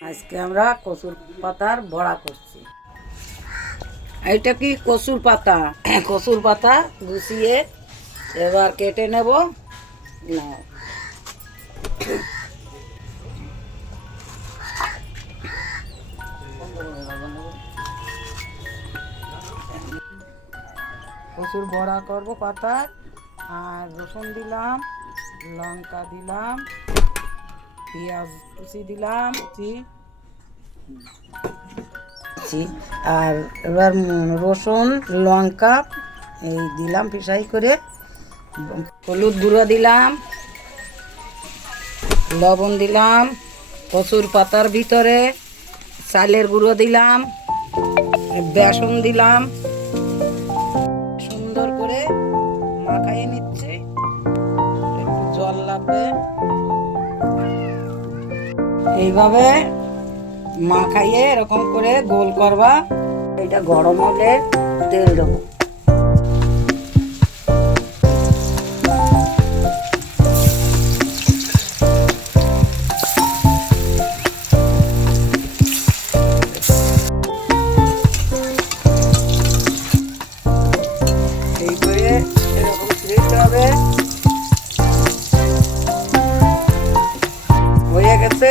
আজকে আমরা কচুর পাতার বড়া করছি। এটা কি কচুর পাতা? কচুর পাতা গুছিয়ে এবার কেটে নেব। নাও, কচুর বড়া করব পাতার। আর রসুন দিলাম, লঙ্কা দিলাম, পেঁয়াজ কুচি দিলাম, আর এবার রসুন লঙ্কা এই দিলাম পিসাই করে। হলুদ গুঁড়ো দিলাম, লবণ দিলাম, কচুর পাতার ভিতরে চালের গুঁড়ো দিলাম, বেসন দিলাম, সুন্দর করে মাখাইয়ে নিচ্ছি। একটু জল লাগবে, এইভাবে মাখাইয়ে এরকম করে গোল করবা। এটা গরম হলে তেল দেবো। এই করে এরকম দিতে হবে। হয়ে গেছে।